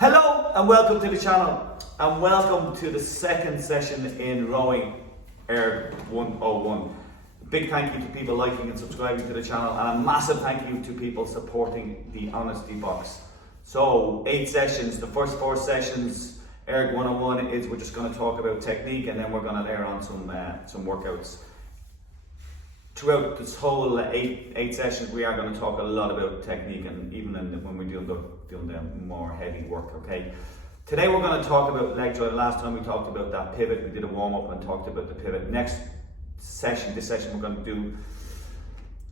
Hello and welcome to the channel and welcome to the second session in rowing ERG 101. Big thank you to people liking and subscribing to the channel, and a massive thank you to people supporting the honesty box. So 8 sessions, the first 4 sessions ERG 101 is we're just going to talk about technique, and then we're going to layer on some workouts. Throughout this whole eight sessions, we are going to talk a lot about technique, and even when we're doing the more heavy work. Okay. Today we're going to talk about leg drive. Last time we talked about that pivot. We did a warm up and talked about the pivot. Next session, this session, we're going to do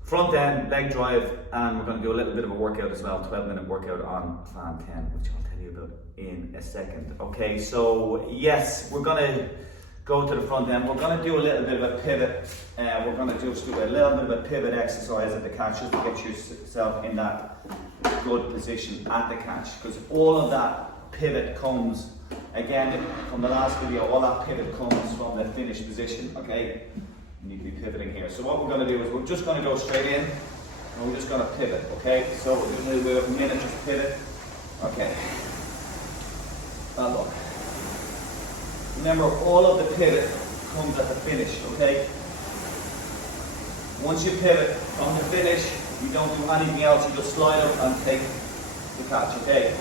front end leg drive, and we're going to do a little bit of a workout as well. 12-minute workout on F10, which I'll tell you about in a second. Okay. So yes, we're going to go to the front end. We're going to do a little bit of a pivot. We're going to just do a little bit of a pivot exercise at the catch, just to get yourself in that good position at the catch, because all of that pivot comes, again, from the last video, all that pivot comes from the finished position. Okay, you need to be pivoting here. So what we're going to do is we're just going to go straight in and we're just going to pivot. Okay, so we're going to do a minute just pivot. Okay, look, remember, all of the pivot comes at the finish. Okay, once you pivot from the finish, you don't do anything else, you just slide up and take the catch. Okay,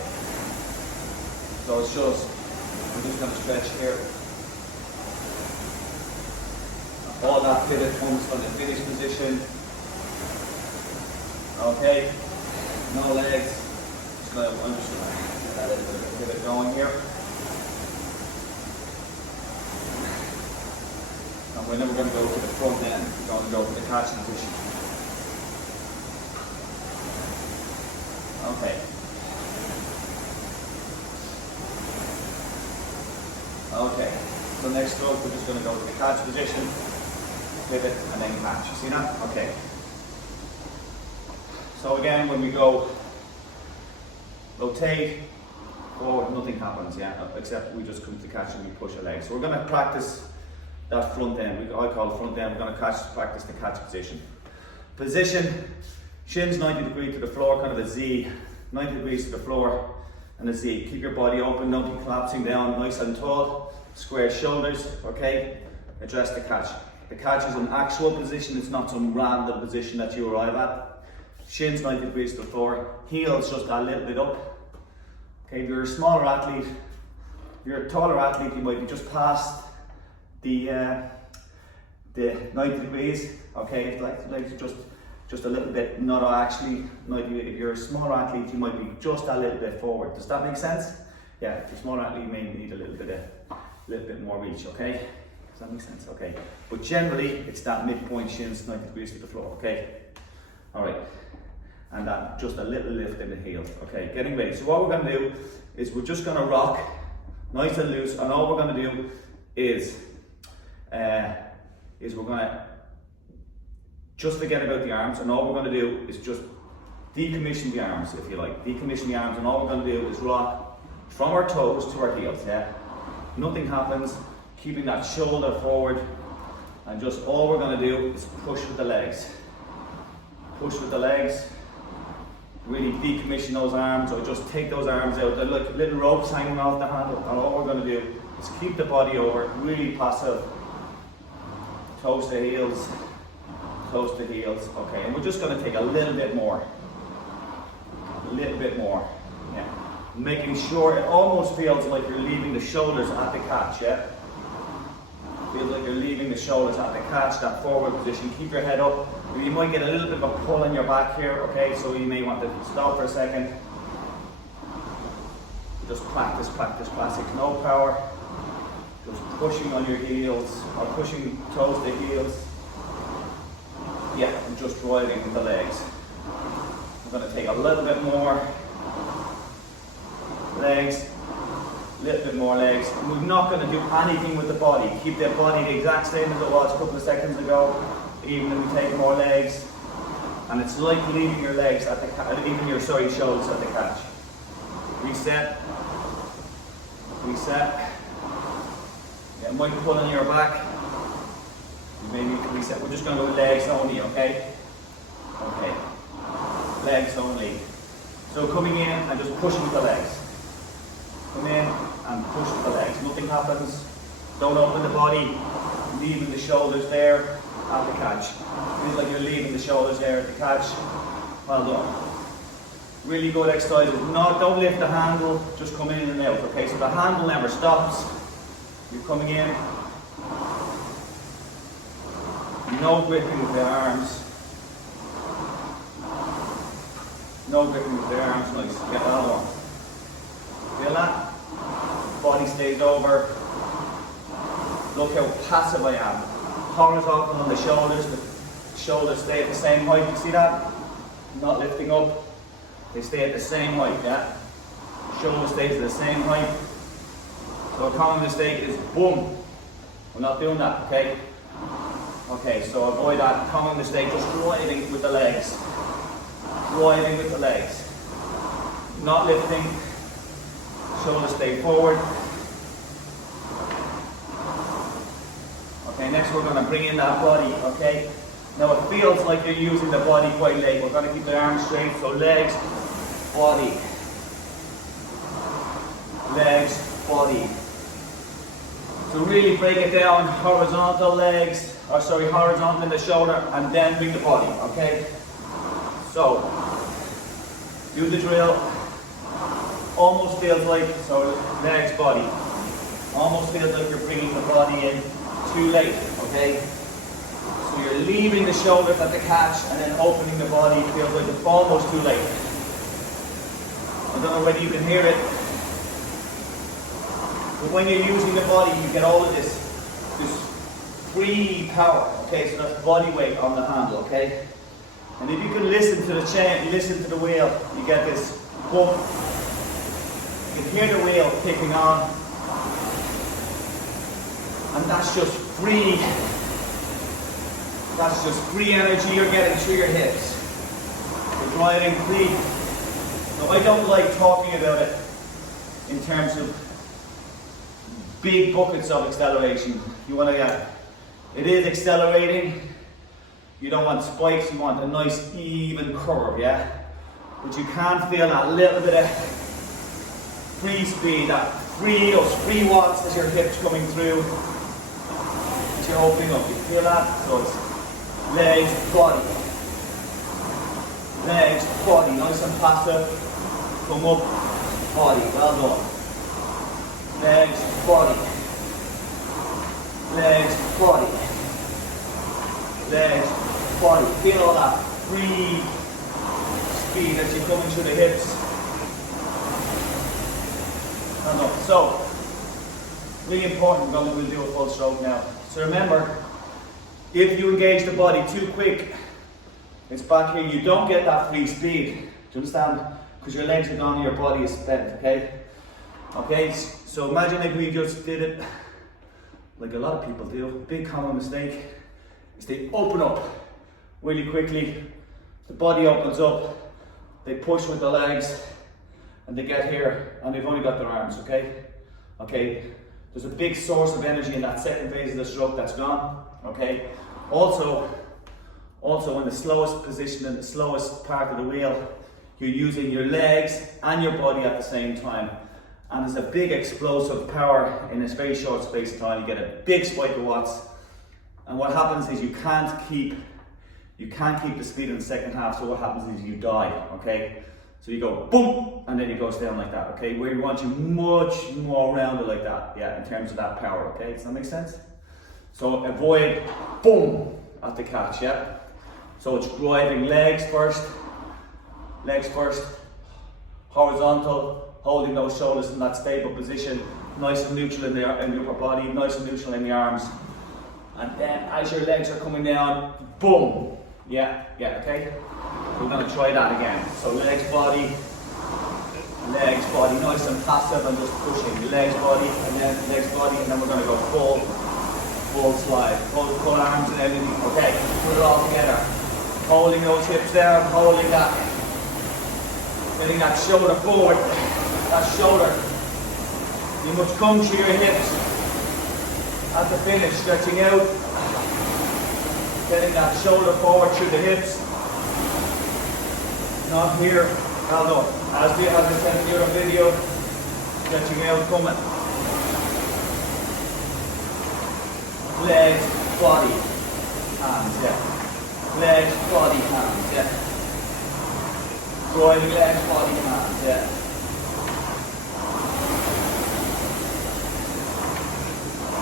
so it's just, we're just going to stretch here. All that pivot comes from the finish position. Okay, no legs. I'm just going to get that little bit of pivot going here. And we're never going to go to the front end, we're going to go to the catch position. Okay. Okay, so next stroke we're just going to go to the catch position, pivot, and then catch. You see that? Okay. So again, when we go rotate forward, nothing happens, except we just come to the catch and we push a leg. So we're going to practice that front end. I call it front end. We're going to practice the catch position. Position, shins 90 degrees to the floor, kind of a Z, 90 degrees to the floor and a Z. Keep your body open, don't be collapsing down, nice and tall, square shoulders. Okay, address the catch. The catch is an actual position, it's not some random position that you arrive at. Shins 90 degrees to the floor, heels just a little bit up. Okay, if you're a smaller athlete, if you're a taller athlete, you might be just past the 90 degrees. Okay, if like just a little bit, not actually 90. If you're a smaller athlete, you might be just a little bit forward. Does that make sense? Yeah, if you're a smaller athlete, you may need a little bit more reach. Okay, does that make sense? Okay, but generally it's that midpoint, shins 90 degrees to the floor. Okay, all right, and that just a little lift in the heels. Okay, getting ready. So what we're going to do is we're just going to rock nice and loose, and all we're going to do is we're going to just forget about the arms, and all we're going to do is just decommission the arms, if you like. Decommission the arms, and all we're going to do is rock from our toes to our heels. Nothing happens, keeping that shoulder forward, and just all we're going to do is push with the legs. Push with the legs. Really decommission those arms, or just take those arms out. They're like little ropes hanging off the handle, and all we're going to do is keep the body over, really passive. Toes to heels, toes to heels. Okay, and we're just going to take a little bit more. Yeah. Making sure it almost feels like you're leaving the shoulders at the catch, yeah? Feels like you're leaving the shoulders at the catch, that forward position. Keep your head up. You might get a little bit of a pull in your back here, okay? So you may want to stop for a second. Just practice classic. No power. Just pushing on your heels, or pushing toes to heels. Yeah, and just driving with the legs. We're going to take a little bit more legs, a little bit more legs. And we're not going to do anything with the body. Keep the body the exact same as it was a couple of seconds ago, even if we take more legs. And it's like leaving your legs at the even your shoulders at the catch. Reset. Reset. It might pull on your back. You may need to reset. We're just going to go legs only, okay? Okay. Legs only. So coming in and just pushing with the legs. and push with the legs. Nothing happens. Don't open the body, leaving the shoulders there at the catch. Feels like you're leaving the shoulders there at the catch. Well done. Really good exercise. Don't lift the handle, just come in and out. Okay, so the handle never stops. You're coming in. No gripping with the arms. No gripping with the arms. Nice. Get that one. Feel that? Body stays over. Look how passive I am. Horizontal on the shoulders. The shoulders stay at the same height. You see that? Not lifting up. They stay at the same height, yeah? Shoulder stays at the same height. So a common mistake is boom. We're not doing that, okay? Okay, so avoid that common mistake, just driving with the legs. Driving with the legs. Not lifting. Shoulders stay forward. Okay, next we're going to bring in that body, okay? Now it feels like you're using the body quite late. We're going to keep the arms straight, so legs, body. Legs, body. So really break it down, horizontal legs, horizontal in the shoulder, and then bring the body, okay? So, do the drill. Almost feels like, so legs, body. Almost feels like you're bringing the body in too late, okay? So you're leaving the shoulders at the catch and then opening the body. Feels like it's almost too late. I don't know whether you can hear it, but when you're using the body, you get all of this free power, okay? So that's body weight on the handle, okay? And if you can listen to the chain, listen to the wheel, you get this bump. You can hear the wheel kicking on. And that's just free energy you're getting through your hips. You're driving free. So I don't like talking about it in terms of big buckets of acceleration. You want to get, it is accelerating. You don't want spikes, you want a nice even curve, yeah? But you can feel that little bit of free speed, those free watts as your hips coming through. As you're opening up, you feel that? So it's legs, body. Legs, body, nice and passive. Come up, body, well done. Legs, body. Legs, body. Legs, body. Feel all that free speed as you're coming through the hips. And up. So, really important, we'll do a full stroke now. So remember, if you engage the body too quick, it's back here, you don't get that free speed. Do you understand? Because your legs are gone and your body is spent, okay? Okay, so imagine like we just did it, like a lot of people do. Big common mistake is they open up really quickly. The body opens up, they push with the legs, and they get here, and they've only got their arms, okay? Okay, there's a big source of energy in that second phase of the stroke that's gone, okay? Also in the slowest position, in the slowest part of the wheel, you're using your legs and your body at the same time. And there's a big explosive power in this very short space of time. You get a big spike of watts. And what happens is you can't keep the speed in the second half, so what happens is you die, okay? So you go boom, and then it goes down like that, okay? Where you want you much more rounded like that, yeah, in terms of that power, okay? Does that make sense? So avoid boom at the catch, yeah? So it's driving legs first, horizontal, holding those shoulders in that stable position, nice and neutral in the upper body, nice and neutral in the arms. And then as your legs are coming down, boom, yeah, okay? We're going to try that again. So legs, body, nice and passive and just pushing. Legs, body, and then legs, body, and then we're going to go full slide. Full arms and everything. Okay, put it all together. Holding those hips down, holding that. Getting that shoulder forward. That shoulder. You must come through your hips at the finish, stretching out. Getting that shoulder forward through the hips. Not here, well done. As I said in the other video, stretching out, coming. legs, body, hands, yeah. Legs, body, hands, yeah. Growing legs, body, hands, yeah.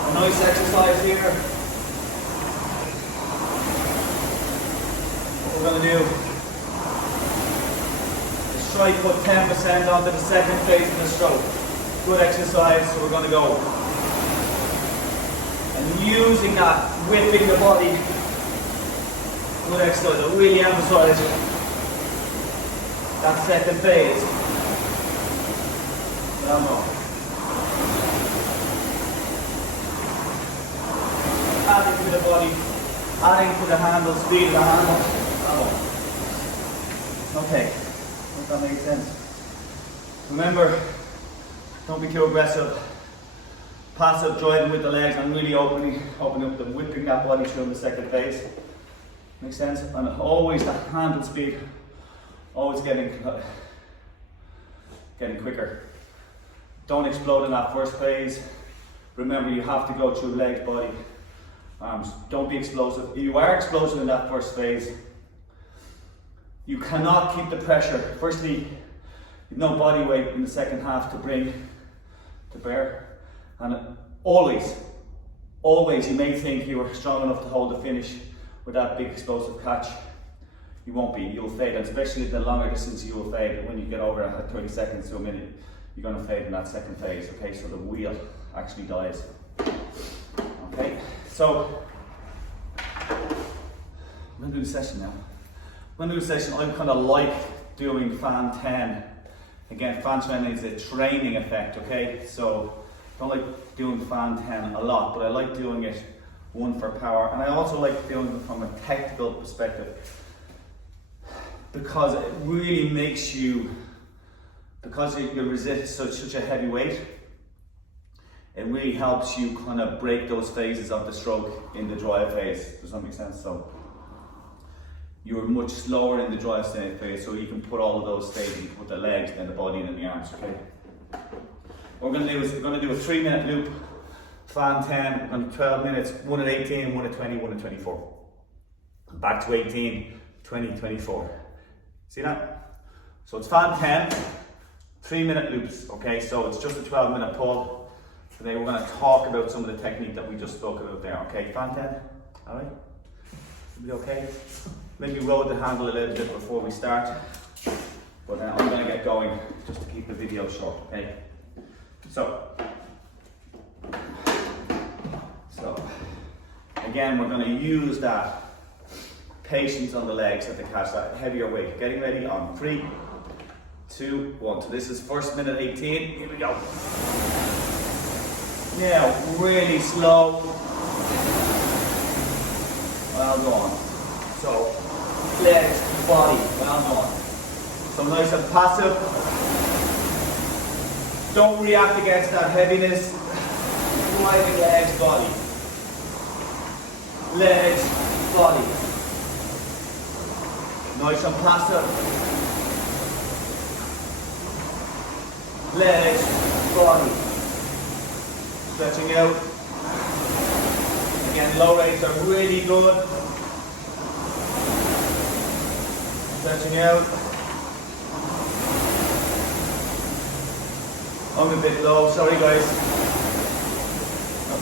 A nice exercise here. What we're going to do is try to put 10% onto the second phase of the stroke. Good exercise, so we're going to go. And using that, whipping the body. Good exercise, I'll really emphasize that second phase. Well done. Adding to the body, adding to the handle, speed of the handle. Well done. Okay, hope that makes sense. Remember, don't be too aggressive. Passive driving with the legs and really opening up the whipping that body through in the second phase. Makes sense? And always the handle speed, always getting quicker. Don't explode in that first phase. Remember, you have to go through legs, body, arms. Don't be explosive. If you are explosive in that first phase, you cannot keep the pressure. Firstly, you've no body weight in the second half to bring to bear. And always, you may think you are strong enough to hold the finish with that big explosive catch. You won't be, you'll fade, and especially the longer distance you will fade. When you get over 30 seconds to a minute, you're going to fade in that second phase, okay? So the wheel actually dies. Okay, so I'm going to do the session now. When I do the session, I kind of like doing fan 10. Again, fan 10 is a training effect, okay? So I don't like doing fan 10 a lot, but I like doing it one for power, and I also like doing it from a technical perspective because it really makes you, because you resist such a heavy weight, it really helps you kind of break those phases of the stroke in the drive phase. Does that make sense? So you're much slower in the drive phase, so you can put all of those stages with the legs, then the body, and then the arms. Okay. What we're going to do is we're going to do a 3-minute loop, fan 10, and 12 minutes, 1 at 18, 1 at 20, 1 at 24. Back to 18, 20, 24. See that? So it's fan 10, 3-minute loops. Okay, so it's just a 12-minute pull. Today we're going to talk about some of the technique that we just spoke about there. Okay, fan 10. All right. Should be okay. Maybe roll the handle a little bit before we start. But I'm going to get going just to keep the video short. Okay. So again, we're going to use that patience on the legs at the catch, that heavier weight. Getting ready on 3, 2, 1. So this is first minute 18. Here we go. Now, really slow. Well done. So, legs, body, well done. So nice and passive. Don't react against that heaviness. Driving legs, body. Legs, body. Nice and passive. Legs, body. Stretching out. Again, low rates are really good. Stretching out. I'm a bit low, sorry guys.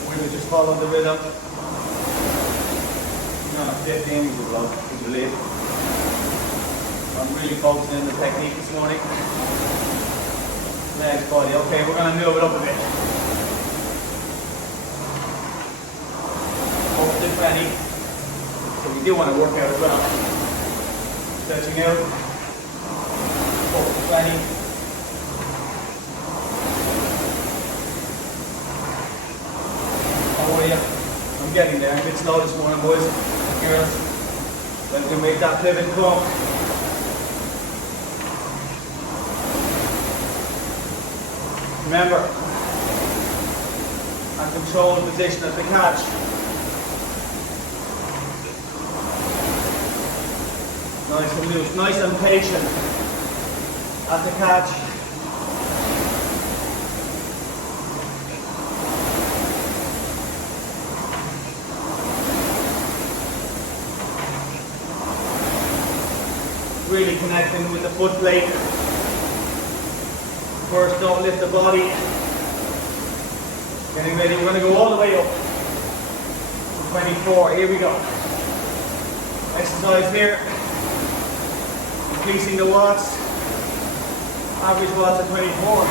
We will just follow the rhythm. 15 is low, would you believe? I'm really focusing on the technique this morning. Legs, body. Okay, we're going to move it up a bit. Up to 20. So we do want to work out as well. Stretching out. Up to 20. How are you? I'm getting there. I'm a bit slow this morning, boys. Girls. When we make that pivot come. Remember, and control the position at the catch. Nice and loose, nice and patient at the catch. really connecting with the foot plate. First, don't lift the body. Getting ready, we're going to go all the way up. 24, here we go. Exercise here. Increasing the watts. Average watts at 24.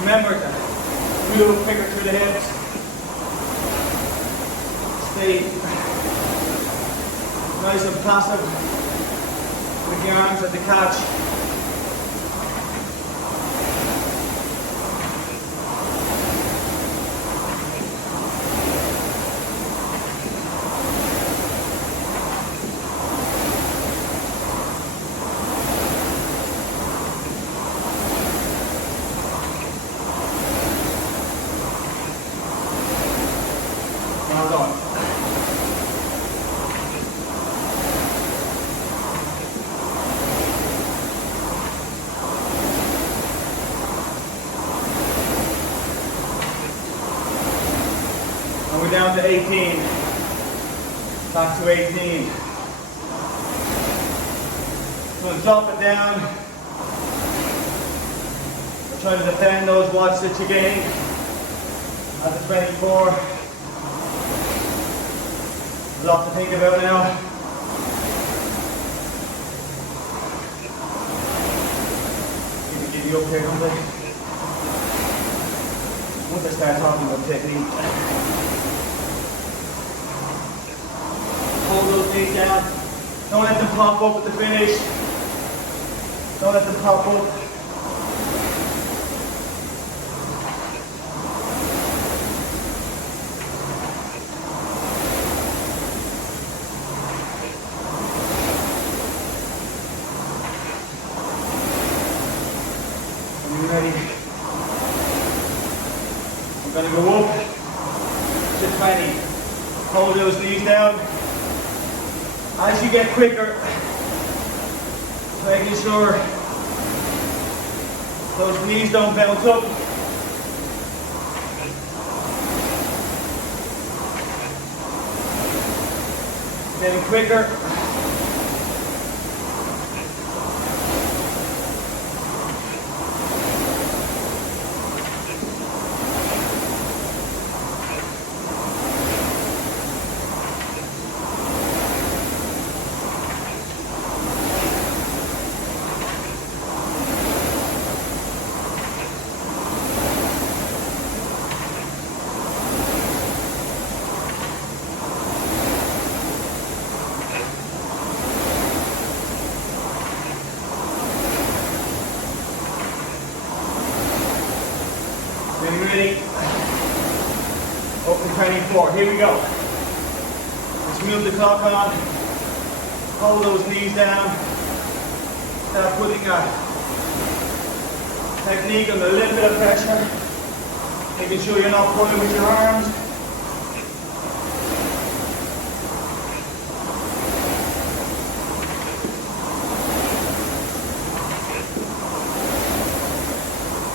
Remember to move quicker through the hips. Stay nice and passive with your arms at the catch. Down to 18. Back to 18. Going to drop it down. We're trying to defend those watts that you gained at the 24. A lot to think about now. Give you up here, don't they? Once I start talking about technique. Hold those knees down. Don't let them pop up at the finish. Don't let them pop up. Are you ready? We're going to go up to 20. Hold those knees down. As you get quicker, making sure those knees don't bounce up. Getting quicker. Ready? Up to 24. Here we go. Let's move the clock on. Hold those knees down. Start putting a technique under a little bit of pressure. Making sure you're not pulling with your arms.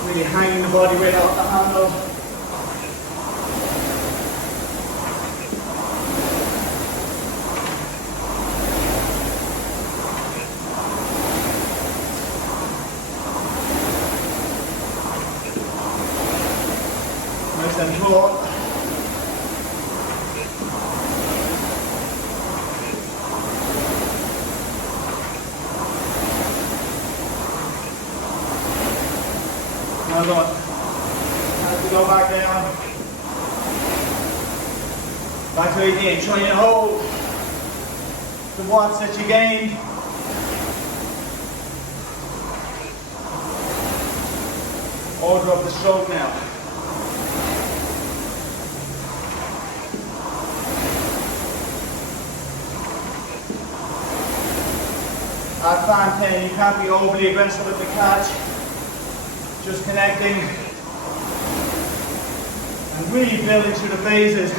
Really hanging the body weight off the handle. Nice and full. Hold on. Have to go back down. Back to 18. Try and hold the watts that you gained. Order up the stroke now. At F10, you can't be overly aggressive with the catch. Just connecting and really building through the phases.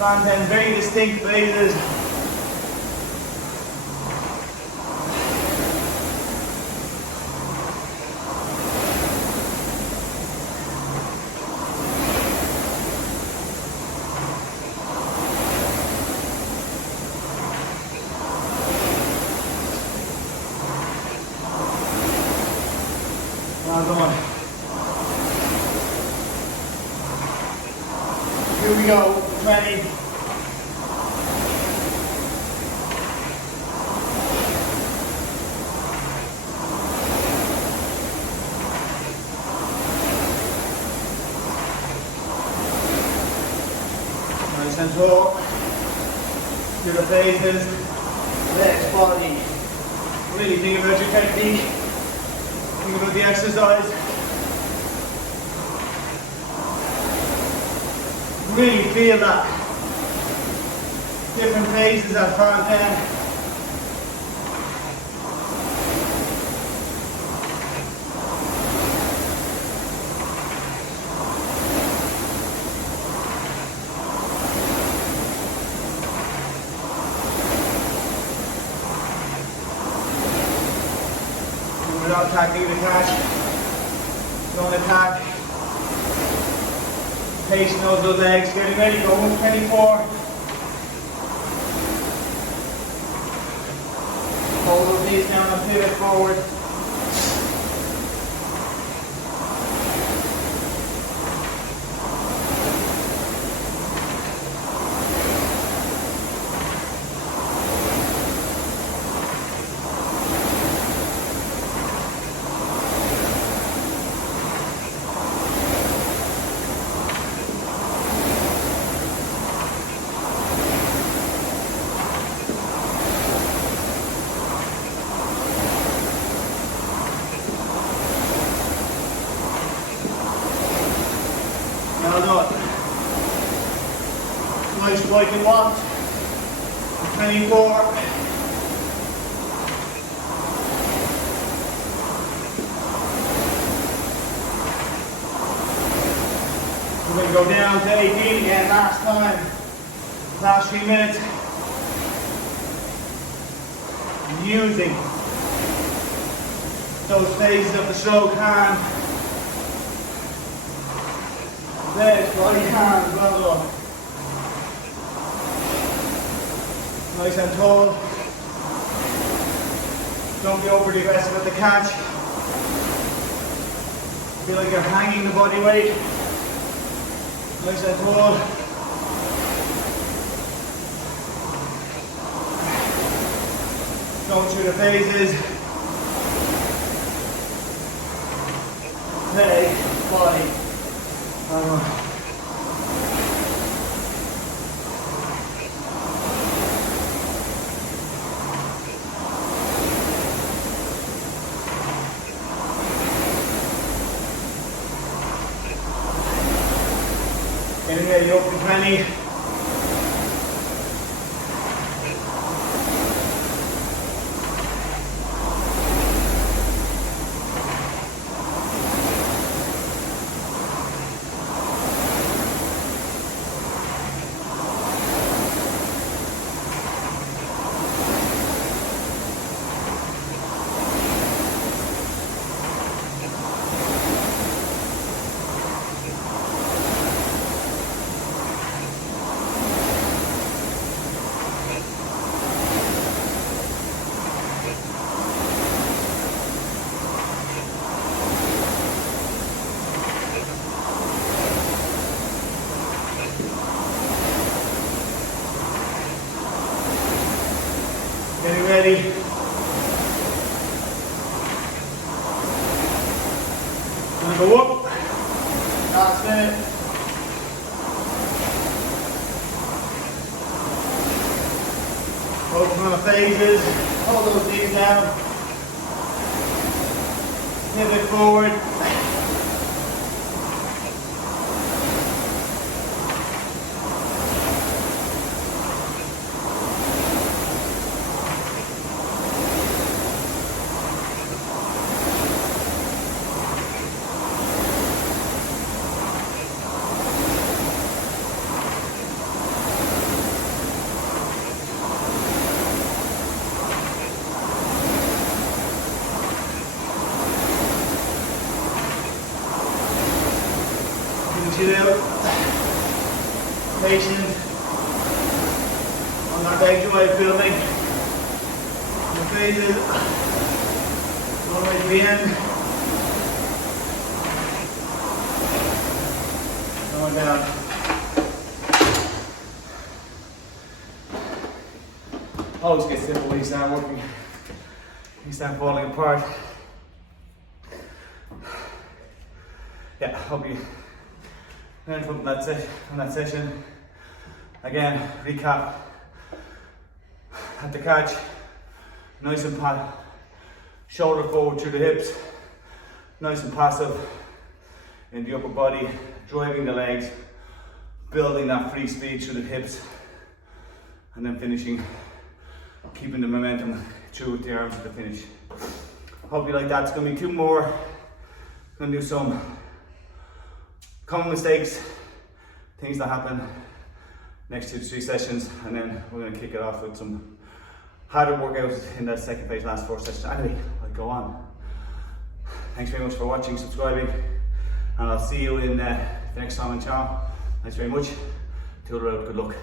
F10, very distinct phases. Well done. Here we go, 20. Nice and tall. Do the phases. Legs, body. Really think about your technique. Think about the exercise. Really feel that. Different phases at front end. Without attacking the catch. Don't attack. Pacing those legs, getting ready, go 124. Hold those knees down and pivot forward. Well done. Nice right in 1. 24. We're going to go down to 18 again, last time. Last 3 minutes. Using those phases of the stroke hand. Legs, body, hands, well done. Nice and tall. Don't be overly aggressive at the catch. Feel like you're hanging the body weight. Nice and tall. Going through the phases. Leg, body. Getting ready, open 20. Getting ready. Gonna go up. Last minute. Focus on the phases. Hold those knees down. Pivot forward. Chill, patient, on our back to way building, the phases, all the way to the end. down. Always get simple when you start working. You start falling apart. Yeah, hope you learned from that session. Again, recap. At the catch, nice and pat, shoulder forward through the hips, nice and passive in the upper body, driving the legs, building that free speed through the hips, and then finishing, keeping the momentum through with the arms to the finish. Hope you like that. It's going to be 2 more. Going to do some common mistakes, things that happen next 2 to 3 sessions, and then we're going to kick it off with some harder workouts in that second phase, last 4 sessions. Anyway, I'll go on. Thanks very much for watching, subscribing, and I'll see you in the next time on channel. Thanks very much. Till the road, good luck.